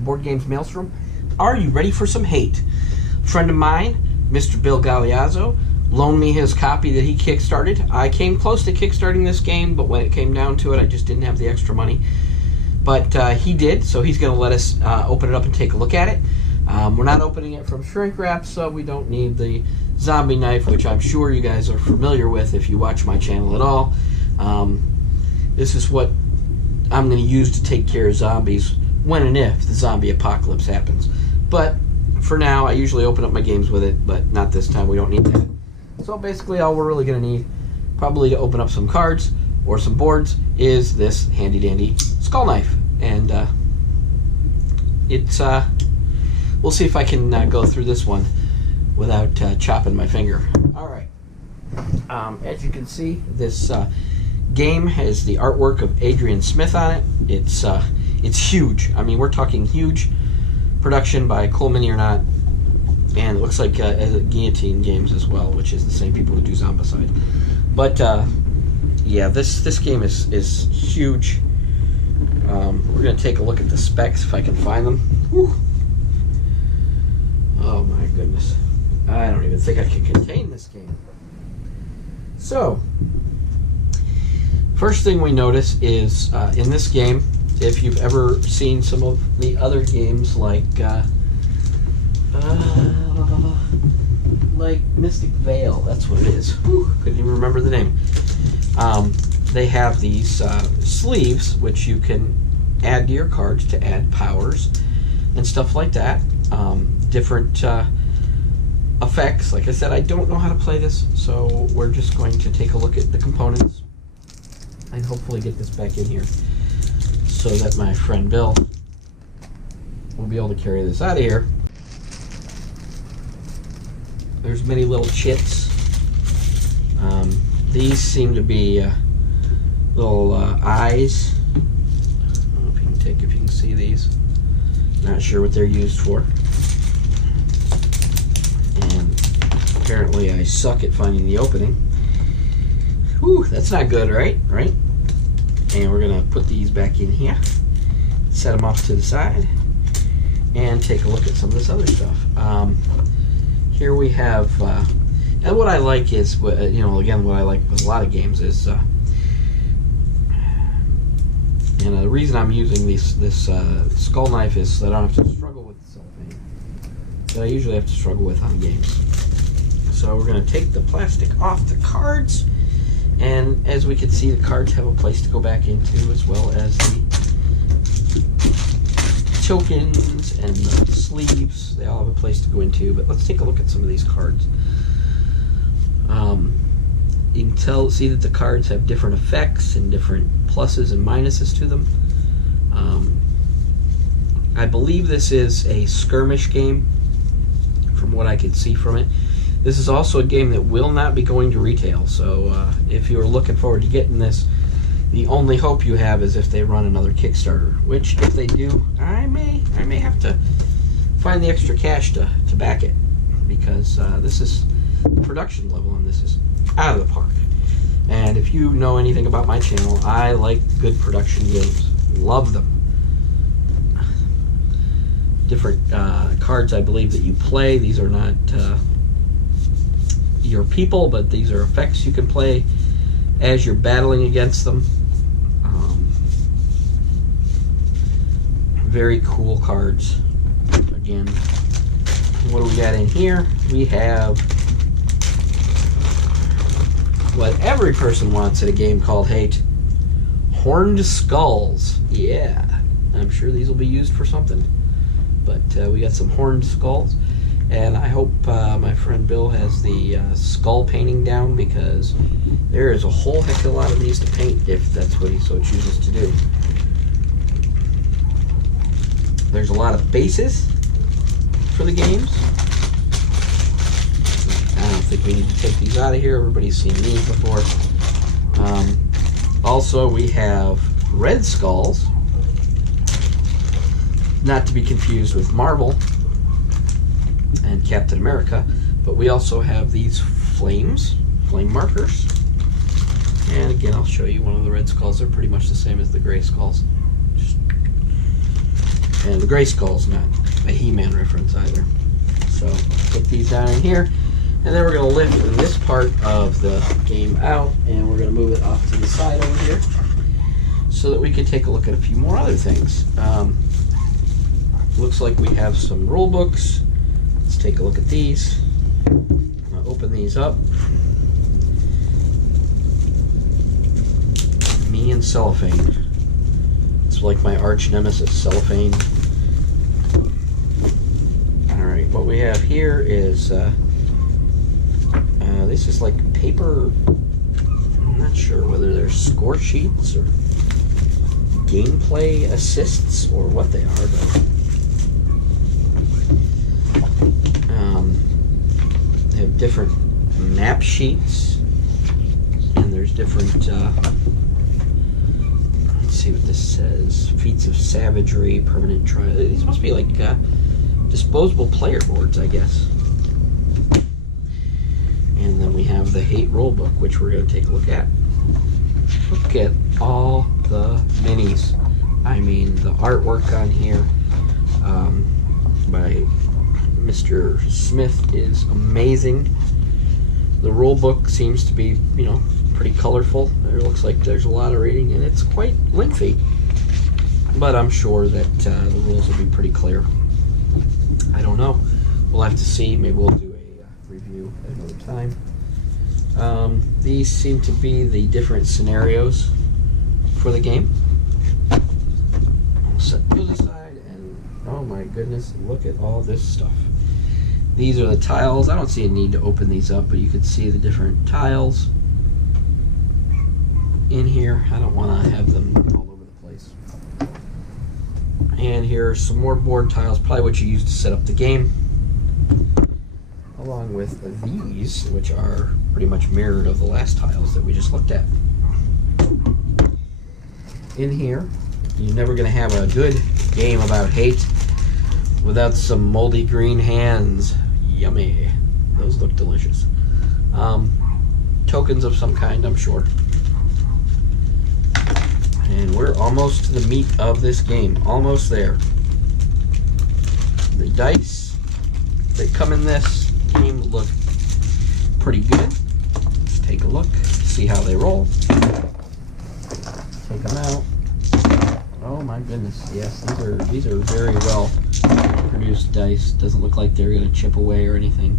the board games Maelstrom. Are you ready for some hate? A friend of mine, Mr. Bill Galeazzo, loaned me his copy that he kickstarted. I came close to kickstarting this game, but when it came down to it, I just didn't have the extra money. But he did, so he's going to let us open it up and take a look at it. We're not opening it from shrink wrap, so we don't need the zombie knife, which I'm sure you guys are familiar with if you watch my channel at all. This is what I'm going to use to take care of zombies when and if the zombie apocalypse happens. But for now, I usually open up my games with it, but not this time. We don't need that. So basically all we're really going to need, probably to open up some cards or some boards, is this handy dandy skull knife. And it's we'll see if I can go through this one without chopping my finger. Alright, as you can see, this game has the artwork of Adrian Smith on it. It's huge. I mean, we're talking huge production by Coleman or not. And it looks like Guillotine Games as well, which is the same people who do Zombicide. But yeah, this game is huge. We're going to take a look at the specs if I can find them. Whew. Oh my goodness. I don't even think I can contain this game. So, first thing we notice is in this game, if you've ever seen some of the other games like Mystic Veil, that's what it is. Whew, couldn't even remember the name. They have these sleeves which you can add to your cards to add powers and stuff like that. Different effects. Like I said, I don't know how to play this, so we're just going to take a look at the components and hopefully get this back in here so that my friend Bill will be able to carry this out of here. There's many little chits. These seem to be little eyes. I don't know if you can see these. Not sure what they're used for. And apparently I suck at finding the opening. Whew, that's not good, right? Right? And we're gonna put these back in here, set them off to the side, and take a look at some of this other stuff. Here we have, and what I like is, you know, again, what I like with a lot of games is, and the reason I'm using this skull knife is so that I don't have to struggle with the cellophane that I usually have to struggle with on games. So we're going to take the plastic off the cards, and as we can see, the cards have a place to go back into, as well as the tokens and the sleeves. They all have a place to go into, but let's take a look at some of these cards. You can see that the cards have different effects and different pluses and minuses to them. I believe this is a skirmish game from what I could see from it. This is also a game that will not be going to retail, so if you're looking forward to getting this, the only hope you have is if they run another Kickstarter, which if they do, I may have to find the extra cash to back it, because this is, the production level on this is out of the park. And if you know anything about my channel, I like good production games. Love them. Different cards, I believe, that you play. These are not your people, but these are effects you can play as you're battling against them. Very cool cards. Again, what do we got in here? We have what every person wants at a game called Hate. Horned Skulls. Yeah, I'm sure these will be used for something. But we got some horned skulls, and I hope my friend Bill has the skull painting down, because there is a whole heck of a lot of these to paint if that's what he so chooses to do. There's a lot of bases for the games. I don't think we need to take these out of here. Everybody's seen these before. Also, we have red skulls, not to be confused with Marvel and Captain America, but we also have these flame markers. And again, I'll show you one of the red skulls. They're pretty much the same as the gray skulls. Just And the Gray Skull's not a He-Man reference either. So put these down in here, and then we're going to lift this part of the game out, and we're going to move it off to the side over here so that we can take a look at a few more other things. Looks like we have some rule books. Let's take a look at these. I'll open these up. Me and cellophane. It's like my arch nemesis, cellophane. Alright, what we have here is this is like paper. I'm not sure whether they're score sheets or gameplay assists or what they are, but they have different map sheets, and there's different let's see what this says. Feats of savagery, permanent trial. These must be like disposable player boards, I guess. And then we have the Hate rulebook, which we're going to take a look at. Look at all the minis. I mean, the artwork on here by Mr. Smith is amazing. The rulebook seems to be, you know, pretty colorful. It looks like there's a lot of reading, and it's quite lengthy. But I'm sure that the rules will be pretty clear. I don't know. We'll have to see. Maybe we'll do a review at another time. These seem to be the different scenarios for the game. I'll set those aside, and oh my goodness, look at all this stuff. These are the tiles. I don't see a need to open these up, but you can see the different tiles in here. I don't want to have them all over the place. And here are some more board tiles, probably what you use to set up the game, along with these, which are pretty much mirrored of the last tiles that we just looked at. In here, you're never going to have a good game about Hate without some moldy green hands. Yummy. Those look delicious. Tokens of some kind, I'm sure. And we're almost to the meat of this game. Almost there. The dice that come in this game look pretty good. Let's take a look, see how they roll. Take them out. Oh my goodness, yes, these are very well produced dice. Doesn't look like they're going to chip away or anything.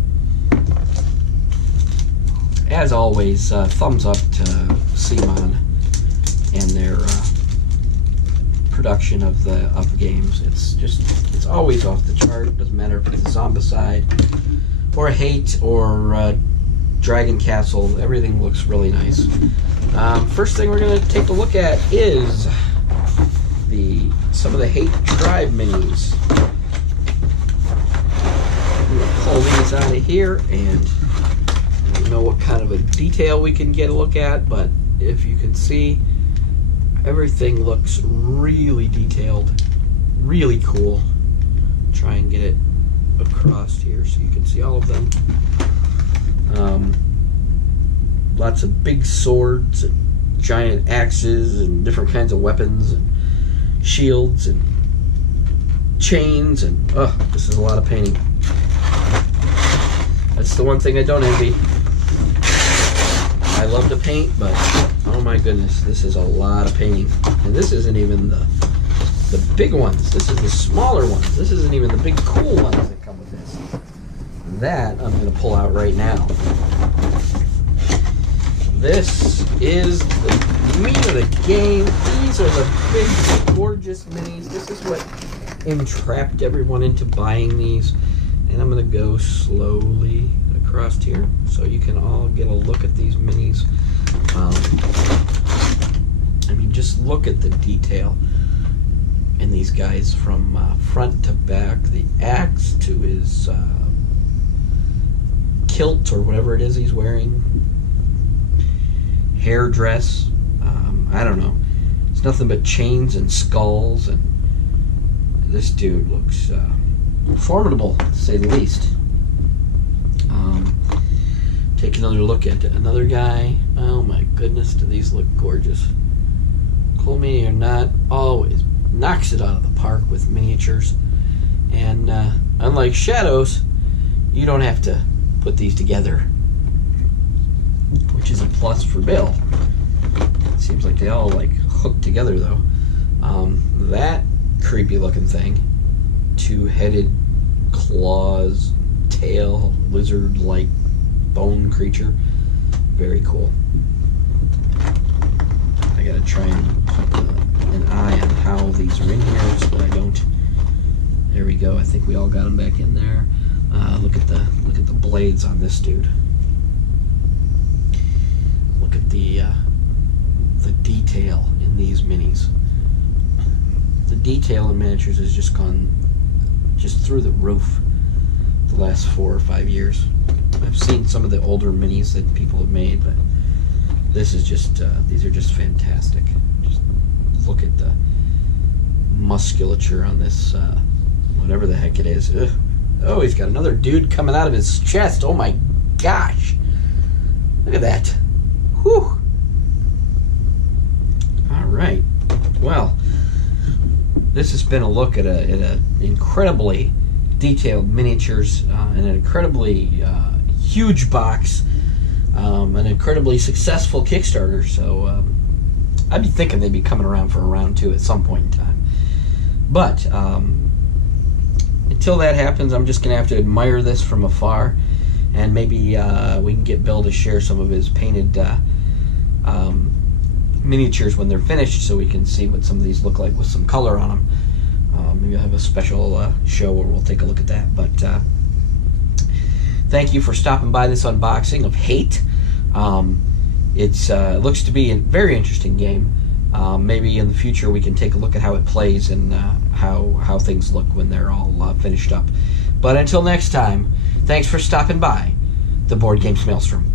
As always, thumbs up to CMON and their production of the games. It's always off the chart. Doesn't matter if it's a Zombicide or a Hate or Dragon Castle. Everything looks really nice. First thing we're going to take a look at is some of the Hate Tribe minis. I'm going to pull these out of here, and I don't know what kind of a detail we can get a look at, but if you can see, everything looks really detailed, really cool. Try and get it across here so you can see all of them. Lots of big swords and giant axes and different kinds of weapons and shields and chains, and this is a lot of painting. That's the one thing I don't envy. I love to paint, but oh my goodness, this is a lot of painting. And this isn't even the big ones. This is the smaller ones. This isn't even the big cool ones that come with this. That I'm going to pull out right now. This is the meat of the game. These are the big, gorgeous minis. This is what entrapped everyone into buying these. And I'm going to go slowly across here so you can all get a look at these minis. I mean, just look at the detail in these guys from front to back. The axe to his kilt or whatever it is he's wearing. Hair dress. I don't know. It's nothing but chains and skulls, and this dude looks formidable, to say the least. Take another look at another guy. Oh my goodness, do these look gorgeous. Cool Mini are not always knocks it out of the park with miniatures. And unlike Shadows, you don't have to put these together, which is a plus for Bill. Seems like they all like hook together though. That creepy looking thing, two-headed claws, tail, lizard-like bone creature, very cool. I gotta try and keep an eye on how these are in here so that I don't. There we go. I think we all got them back in there. Look at the blades on this dude. Look at the detail in these minis. The detail in miniatures has just gone through the roof the last 4 or 5 years. I've seen some of the older minis that people have made, but this is just these are just fantastic. Just look at the musculature on this whatever the heck it is. Ugh. Oh, he's got another dude coming out of his chest. Oh my gosh. Look at that. Whew. Alright. Well, this has been a look at a incredibly detailed miniatures, an incredibly huge box, an incredibly successful Kickstarter. So I'd be thinking they'd be coming around for a round 2 at some point in time. But until that happens, I'm just going to have to admire this from afar, and maybe we can get Bill to share some of his painted miniatures when they're finished, so we can see what some of these look like with some color on them. Maybe I'll have a special show where we'll take a look at that. But thank you for stopping by this unboxing of Hate. It looks to be a very interesting game. Maybe in the future we can take a look at how it plays and how things look when they're all finished up. But until next time, thanks for stopping by the Board Games Maelstrom.